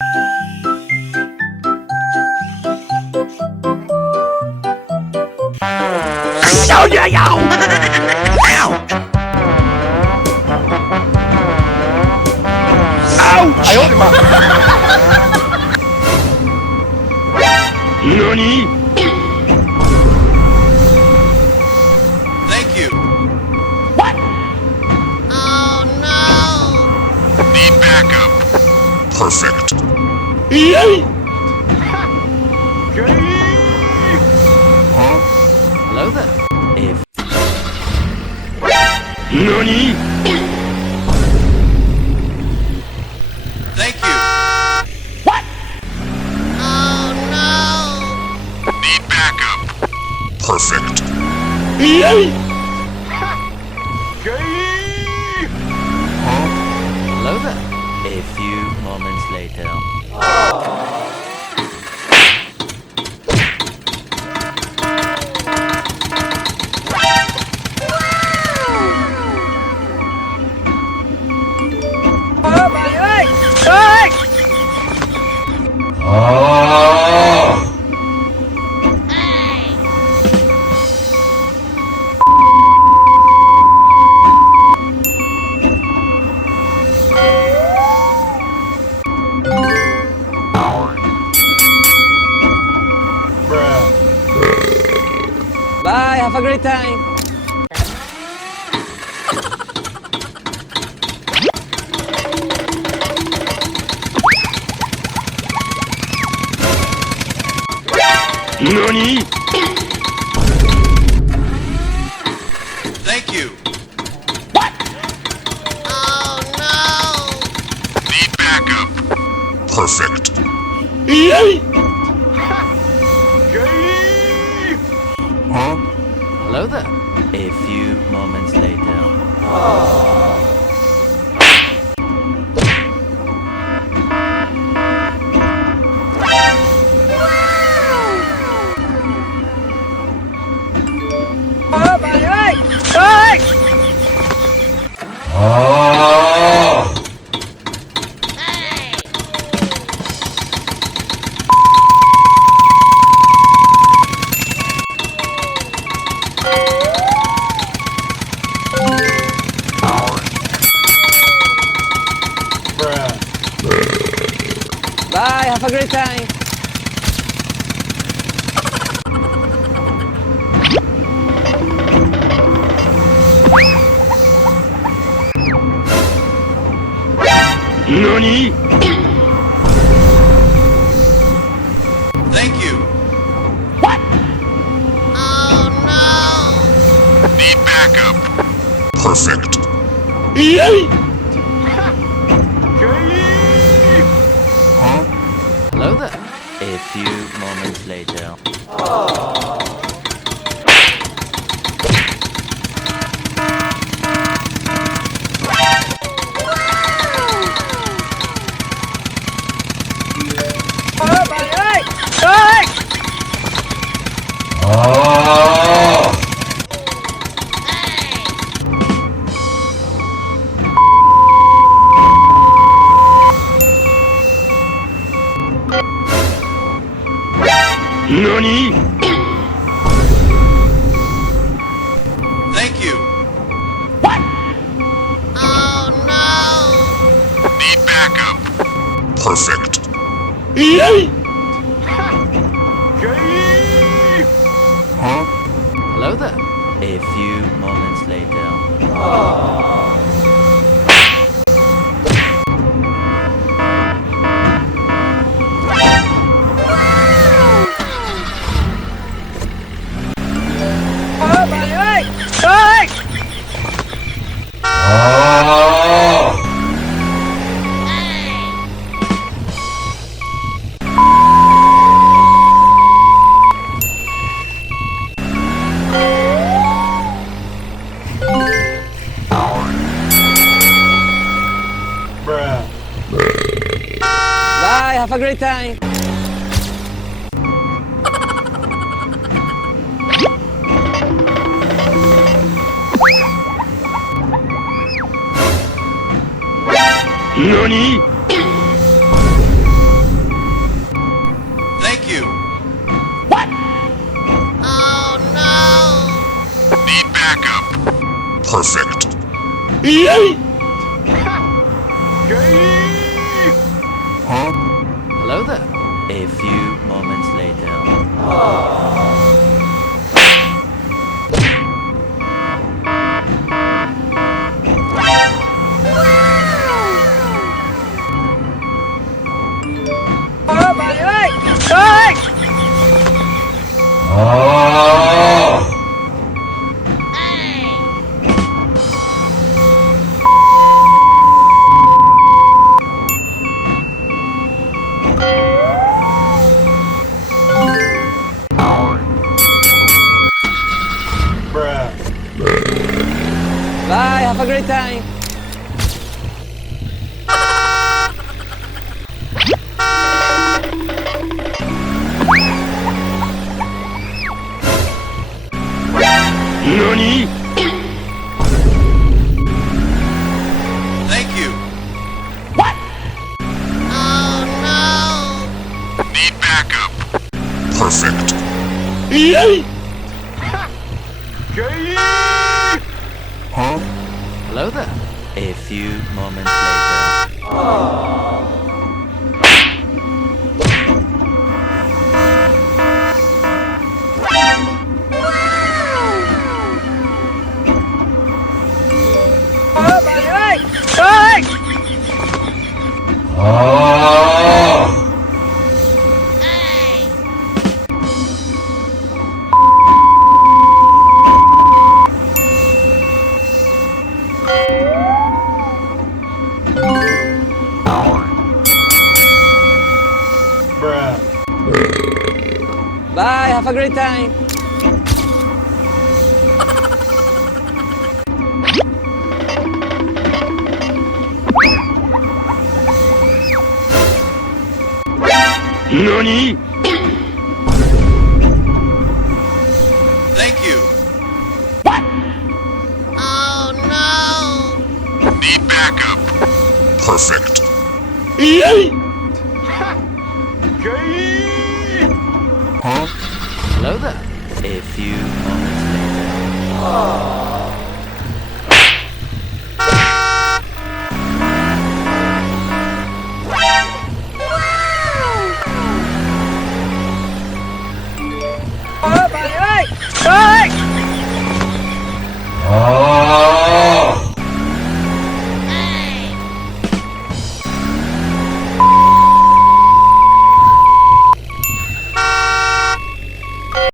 哎呦我的妈！NANI? Thank you. What? Oh no! Need backup. Perfect. Yay! Huh? Hello there. If NANI? Thank you. What? Oh no! Need backup. Perfect. Yay! Huh? hello there. A few moments later. Bye, have a great time. NANI? Thank you. What? Oh no! Need backup. Perfect. Yay! Huh? Hello there. A few moments later. Bye, have a great time. NANI? Thank you. What? Oh no! Need backup. Perfect. Yay! Huh? Hello there. A few moments later. NANI? Thank you. What? Oh no! Need backup. Perfect. Yay! Huh? Hello there. A few moments later. Bye, have a great time. NANI? Yay! Hello there. A few moments later. Bye, have a great time. NANI?! Thank you. What?! Oh no! Need backup. Perfect. Yay! Hello there. A few moments later. Hey! Bye, have a great time. NANI?! Thank you. What?! Oh no! Need backup. Perfect. Yay! Hello there. A few moments later.